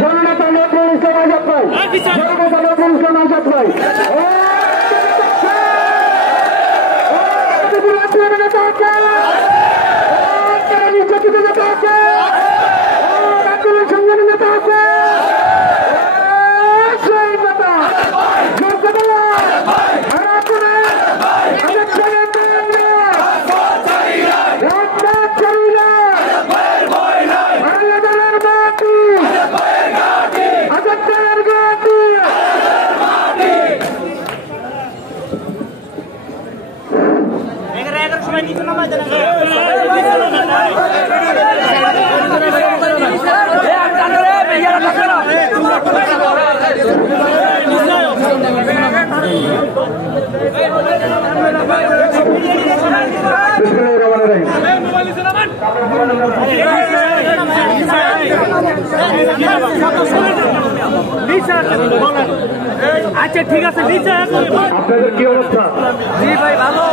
জননেতা নজরুল ইসলাম আজাদ ভাই, জননেতা নজরুল ইসলাম আজাদ ভাই, নির্যাতিত নেতা আছে, আন্দোলন সংগ্রামী নেতা আছে, আচ্ছা ঠিক আছে, আপনাদের কি অবস্থা? জি ভাই ভালো।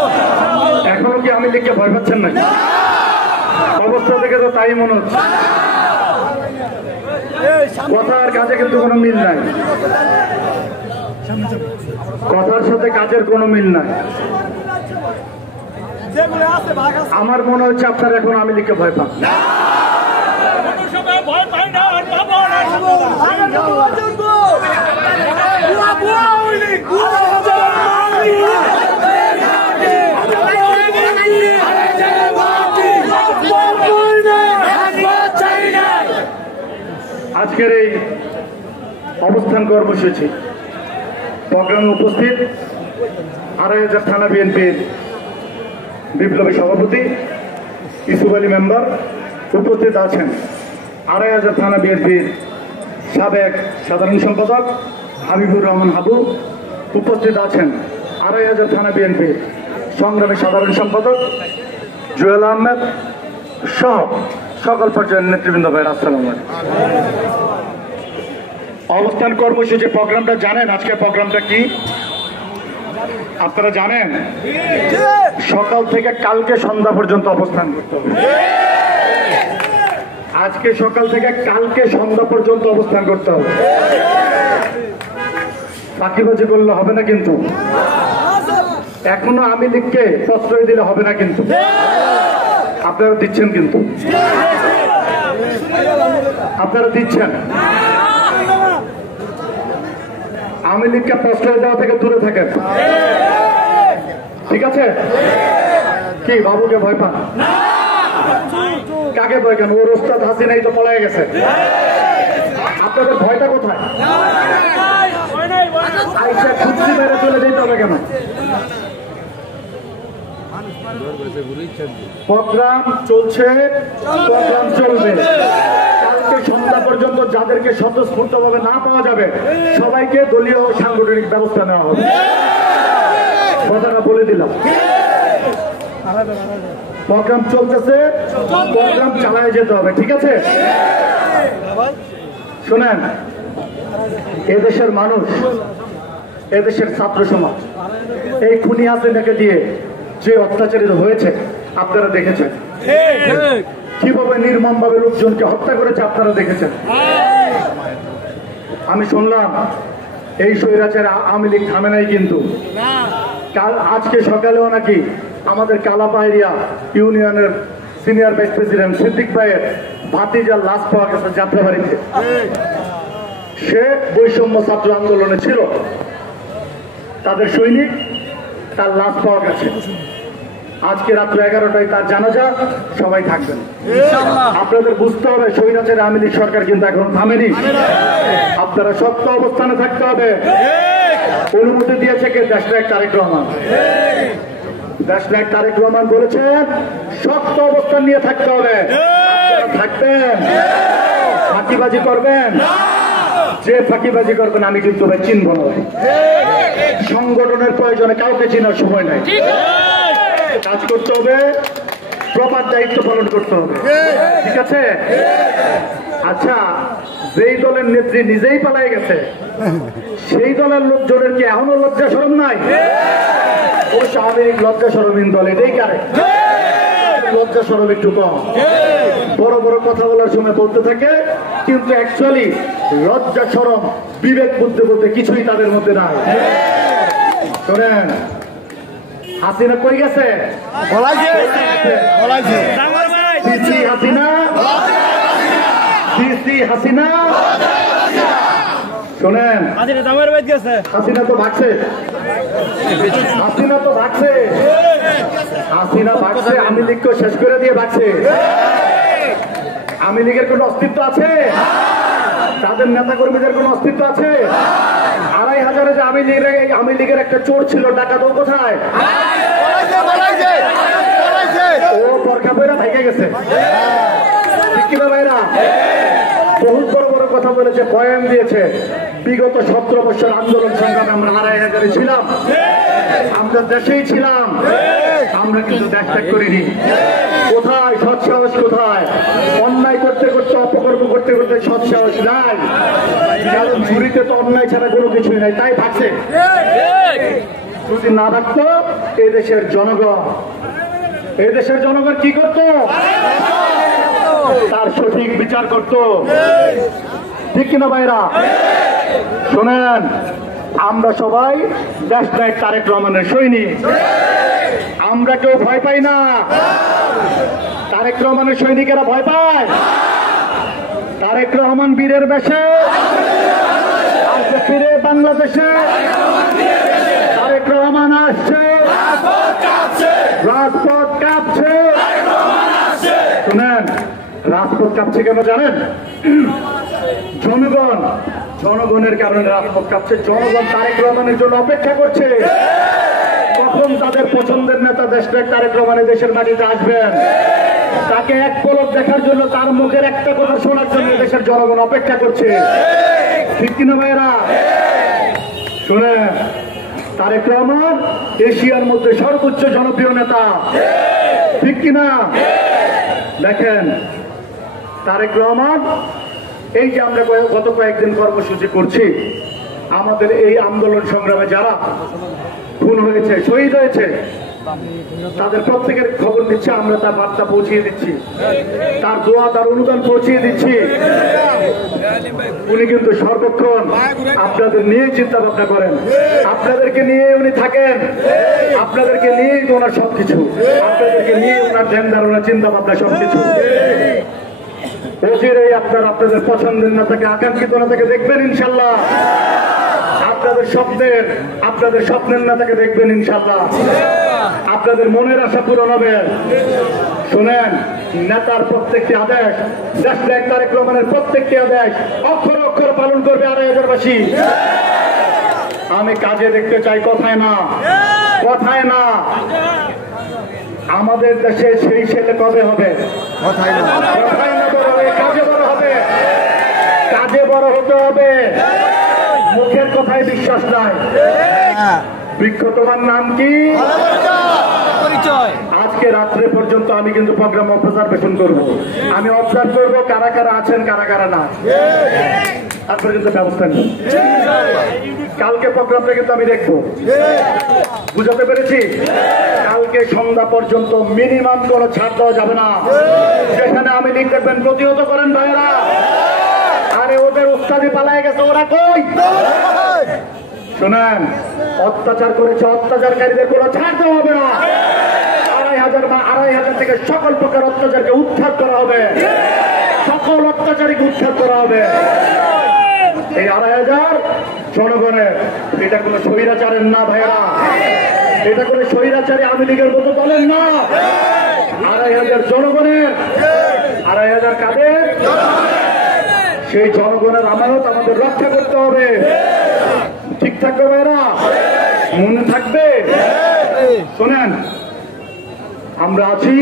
এখনো কি আমি লিখে ভয় পাচ্ছেন না? অবস্থা দেখে তো তাই মনে হচ্ছে। কথা আর কাজে কিন্তু কোনো মিল নাই, কথার সাথে কাজের কোনো মিল নাই। আমার মনে হচ্ছে আপনারা এখন আমি লিখে ভয় পান। আজকের এই অবস্থান কর্মসূচি প্রোগ্রামে উপস্থিত ২,৫০০ থানা বিএনপির বিপ্লবী সভাপতি ইউসুফ আলী মেম্বার উপস্থিত আছেন, ২,৫০০ থানা বিএনপির সাবেক সাধারণ সম্পাদক হাবিবুর রহমান হাবু উপস্থিত আছেন, ২,৫০০ থানা বিএনপির সংগ্রামী সাধারণ সম্পাদক জুয়েল আহমেদ সহ সকল পর্যায়ের নেতৃবৃন্দ ভাইয়ের আসসালামু আলাইকুম। অবস্থান কর্মসূচি প্রোগ্রামটা জানেন? আজকের প্রোগ্রামটা কি আপনারা জানেন? সকাল থেকে কালকে সন্ধ্যা পর্যন্ত অবস্থান করতে হবে। আজকে সকাল থেকে কালকে সন্ধ্যা পর্যন্ত অবস্থান করতে হবে। ফাঁকিবাজি করলে হবে না কিন্তু, এখনো আমি লিখকে প্রশ্রয় দিলে হবে না কিন্তু। আপনারা দিচ্ছেন কিন্তু, আপনারা দিচ্ছেন। আমি লিখকে প্রশ্রয় দেওয়া থেকে দূরে থাকেন, ঠিক আছে? কি বাবুকে ভয় পান? কাকে ভয় কেন? ওর ওস্তাদ হাসিনাই তো পলায় গেছে। আপনাদের ভয়টা কোথায়? আইসা খুশি মেরে চলে যেতে হবে কেন? প্রোগ্রাম চলছে, প্রোগ্রাম চলবে। কালকে সন্ধ্যা পর্যন্ত যাদেরকে স্বতঃস্ফূর্তভাবে না পাওয়া যাবে সবাইকে দলীয় ও সাংগঠনিক ব্যবস্থা নেওয়া হবে। কথাটা বলে দিলাম। প্রোগ্রাম চলতেছে, প্রোগ্রাম চালায় যেতে হবে, ঠিক আছে? শোনেন, এদেশের মানুষ, এদেশের ছাত্র সমাজ এই খুনি হাসিনাকে দিয়ে যে অত্যাচারিত হয়েছে আপনারা দেখেছেন, কিভাবে নির্মম ভাবে লোকজনকে হত্যা করেছে আপনারা দেখেছেন। আমি শুনলাম এই স্বৈরাচার আওয়ামী লীগ থামে নাই কিন্তু। কাল আজকে সকালেও নাকি আমাদের কালাপাহাড়িয়া ইউনিয়নের সিনিয়র ভাইস প্রেসিডেন্ট সিদ্দিক ভাইয়ের ভাতিজার লাশ পাওয়া গেছে যাত্রাবাড়িতে। সে বৈষম্য ছাত্র আন্দোলনে ছিল, তাদের সৈনিক, তার লাশ পাওয়া গেছে। আজকে রাত্র 11টায় তার জানাজা, সবাই থাকবেন। আপনাদের বুঝতে হবে স্বৈরাচারী আওয়ামী লীগ সরকার কিন্তু এখন থামেনি। আপনারা শক্ত অবস্থানে থাকতে হবে। অনুমতি দিয়েছে কে? দেশনায়ক তারেক রহমান। দেশনায়ক তারেক রহমান বলেছেন শক্ত অবস্থান নিয়ে থাকতে হবে। থাকবেন, ফাঁকিবাজি করবেন, যে ফাঁকিবাজি করবেন আমি কিন্তু ভাই চিনব না। সংগঠনের প্রয়োজনে কাউকে চিনার সময় নাই। কাজ করতে হবে, প্রপার দায়িত্ব পালন করতে হবে, ঠিক আছে? আচ্ছা, যেই দলের নেত্রী নিজেই পালাই গেছে সেই দলের লোকজনের কি এখনো লজ্জা শরম নাই? ও স্বাভাবিক লজ্জা শরমহীন দল, এটাই কারে লজ্জা শরম একটু কম। বড় বড় কথা বলার সময় বলতে থাকে কিন্তু অ্যাকচুয়ালি লজ্জা শরম বিবেক বুদ্ধি বলতে কিছুই তাদের মধ্যে নাই। শোনেন, হাসিনা কই গেছে? CC Hasina, CC Hasina. শোনেন, হাসিনা তো ভাগছে, হাসিনা তো ভাগছে, হাসিনা ভাগছে, আওয়ামী লীগকে শেষ করে দিয়ে ভাগছে। আওয়ামী লীগের কোন অস্তিত্ব আছে? তাদের নেতা কর্মীদের কোন অস্তিত্ব আছে? ২৫০০ যে আওয়ামী লীগের একটা চোর ছিল, ডাকাত, ও কোথায়? ও বরখা পয়রা ভাইকে গেছে, ঠিক কিনা ভাইরা? বহুত বড় বড় কথা বলেছে, বয়ান দিয়েছে। বিগত 17 বছর আন্দোলন সংগ্রামে আমরা ২৫০০ ছিলাম, আমরা দেশেই ছিলাম, আমরা কিন্তু দেশ ত্যাগ করিনি। কোথায় সৎসাহস? কোথায়? অন্যায় করতে করতে, অপকর্ম করতে করতে সৎসাহস নাই। কারণ ঝুড়িতে তো অন্যায় ছাড়া কোনো কিছুই নাই, তাই ভাগছে। যদি না ভাগতো এই দেশের জনগণ, এই দেশের জনগণ কি করতো? তার সঠিক বিচার করত, ঠিক কিনা ভাইরা? শোনেন, আমরা সবাই দেশনায়ক তারেক রহমানের সৈনিক, আমরা কেউ ভয় পাই না। তারেক রহমানের সৈনিকেরা ভয় পায়? তারেক রহমান বীরের বেশে আসছে ফিরে বাংলাদেশে, তারেক রহমান আসছে, রাজপথ কাঁপছে। শুনেন, রাজপথ কাঁপছে কেন জানেন? জনগণ, জনগণের কারণে রাজপথ কাঁপছে। জনগণ তারেক রহমানের জন্য অপেক্ষা করছে, কখন তাদের পছন্দের নেতা দেশনায়ক তারেক রহমান দেশের মাটিতে আসবেন, তাকে এক পলক দেখার জন্য, তার মুখের একটা কথা শোনার জন্য দেশের জনগণ অপেক্ষা করছে, ঠিক কিনা ভাইয়েরা? শুনেন, তারেক রহমান এশিয়ার মধ্যে সর্বোচ্চ জনপ্রিয় নেতা, ঠিক কিনা? দেখেন, তারেক রহমান, এই যে আমরা গত কয়েকদিন কর্মসূচি করছি, আমাদের এই আন্দোলন সংগ্রামে যারা খুন হয়েছে, শহীদ হয়েছে, তাদের প্রত্যেকের খবর দিচ্ছে, আমরা তার বার্তা পৌঁছিয়ে দিচ্ছি, তার দোয়া, তার অনুদান পৌঁছিয়ে দিচ্ছি। উনি কিন্তু সর্বক্ষণ আপনাদের নিয়ে চিন্তা ভাবনা করেন, আপনাদেরকে নিয়ে উনি থাকেন, আপনাদেরকে নিয়েই তো ওনার সবকিছু, আপনাদেরকে নিয়ে ওনার ধ্যান ধারণা, চিন্তা ভাবনা সবকিছু। অচিরেই আপনাদের পছন্দের নেতাকে, আকাঙ্ক্ষিত নেতাকে দেখবেন ইনশাল্লাহ। আপনাদের স্বপ্নের নেতাকে দেখবেন ইনশাল্লাহ। আপনাদের মনের আশা পূরণ হবে। শোনেন, নেতার প্রত্যেকটি আদেশ, দেশনায়ক তারেক রহমানের প্রত্যেকটি আদেশ অক্ষরে অক্ষরে পালন করবে ২৫০০বাসী। আমি কাজে দেখতে চাই, কথায় না, কথায় না। আমাদের দেশে সেই ছেলে কবে হবে? কথায় না, কথায় না বড় হবে, কাজে বড় হবে, কাজে বড় হতে হবে। মুখের কথায় বিশ্বাস নাই। বৃক্ষ, তোমার নাম কি? আজকে রাত্রে পর্যন্ত আমি কিন্তু প্রোগ্রাম অবজারভেশন করব, আমি অবজার্ভ করবো কারা কারা আছেন, কারা কারা না। তারপরে কিন্তু ব্যবস্থা নেই। কালকে প্রোগ্রামটা কিন্তু আমি দেখবো, বুঝাতে পেরেছি? কালকে সন্ধ্যা পর্যন্ত মিনিমাম কোনো ছাড় দেওয়া যাবে না। যেখানে আমি লিখ দেখবেন, প্রতিহত করেন ভাইয়েরা। আরে ওদের উস্তাদি পালায় গেছে, ওরা কই? শোনেন, অত্যাচার করেছে, অত্যাচারকারীদের কোনো ছাড় দেওয়া হবে না। ২৫০০ থেকে সকল প্রকার অত্যাচারকে উৎখাত করা হবে, সকল অত্যাচারীকে উৎখাত করা হবে। এই ২৫০০ জনগণের, এটা কোনো স্বৈরাচারের না ভাইয়েরা, এটা কোনো স্বৈরাচারী আওয়ামী লীগের মতো দলের না। ২৫০০ জনগণের, ২৫০০ কাদের? সেই জনগণের আমানত আমাদের রক্ষা করতে হবে, ঠিক থাকবে ভাইয়েরা, মনে থাকবে। শোনেন, আমরা আছি,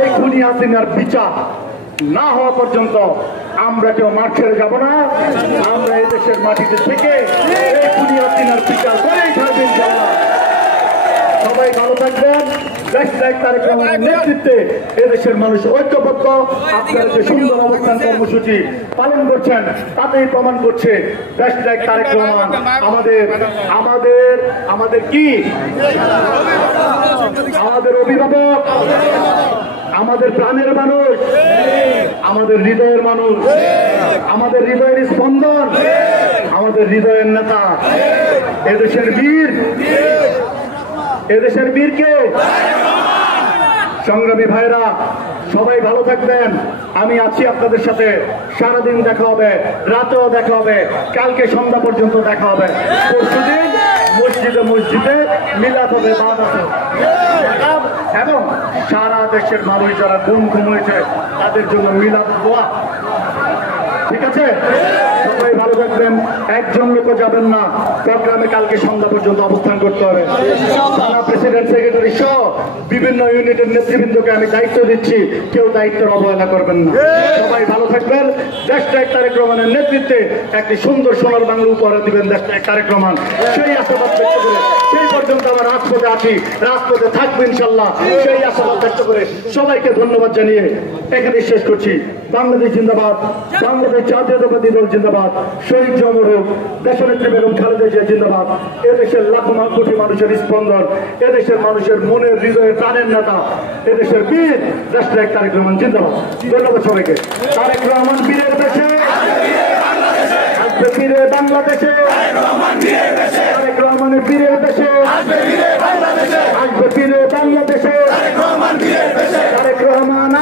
এই খুনি হাসিনার বিচার না হওয়া পর্যন্ত আমরা কেউ মাঠ ছেড়ে যাব না। আমরা এই দেশের মাটিতে থেকে এই খুনি হাসিনার বিচার করেই থাকবেন ইনশাআল্লাহ। সবাই ভালো থাকবেন। দেশনায়ক তারেক রহমানের নেতৃত্বে এদেশের মানুষ ঐক্যবদ্ধ। আপনারা যে সুন্দর অবস্থান কর্মসূচি পালন করছেন, তাতেই প্রমাণ করছে দেশনায়ক তারেক রহমান আমাদের আমাদের আমাদের কি? আমাদের অভিভাবক, আমাদের প্রাণের মানুষ, আমাদের হৃদয়ের মানুষ, আমাদের হৃদয়ের স্পন্দন, আমাদের হৃদয়ের নেতা, এদেশের বীর, এদেশের বীরকে। সংগ্রামী ভাইরা, সবাই ভালো থাকবেন। আমি আছি আপনাদের সাথে, সারাদিন দেখা হবে, রাতেও দেখা হবে, কালকে সন্ধ্যা পর্যন্ত দেখা হবে। পরশুদিন মসজিদে মসজিদে মিলাদ হবে, বাদ আছে, এবং সারা দেশের মানুষ যারা গুম হয়েছে তাদের জন্য মিলাদ দোয়া। ঠিক আছে, সবাই ভালো থাকবেন। একজন লোক যাবেন না, প্রোগ্রামে কালকে সন্ধ্যা পর্যন্ত অবস্থান করতে হবে। থানা প্রেসিডেন্ট, সেক্রেটারি সহ বিভিন্ন ইউনিটের নেতৃবৃন্দকে আমি দায়িত্ব দিচ্ছি, কেউ দায়িত্বের অবহেলা করবেন না। সবাই ভালো থাকবেন। দেশটা এক তারেক রহমানের নেতৃত্বে একটি সুন্দর সোনার বাংলা উপহার দিবেন দেশটা এক তারেক রহমান, সেই আশাবাদ ব্যক্ত করে সেই পর্যন্ত আমরা রাজপথে আছি, রাজপথে থাকবো ইনশাল্লাহ, সেই আশাবাদ ব্যক্ত করে সবাইকে ধন্যবাদ জানিয়ে এখানে শেষ করছি। বাংলাদেশ জিন্দাবাদ, বাংলাদেশ জাতীয়তাবাদী দল জিন্দাবাদ, শহীদ জমর হোক, দেশনেত্রী বেগম খালেদা জিয়া জিন্দাবাদ। এদেশের লাখো কোটি মানুষের স্পন্দন, এদেশের মানুষের মনের হৃদয়ের প্রাণের নেতা, এদেশের বীর রাষ্ট্র এক তারেক রহমান জিন্দাবাদ। ধন্যবাদ সবাইকে। তারেক রহমান বীরের দেশে আসবে, বীরে বাংলাদেশে তারেক রহমানের বীরের দেশে আসবে, বীরে বাংলাদেশে তারেক রহমান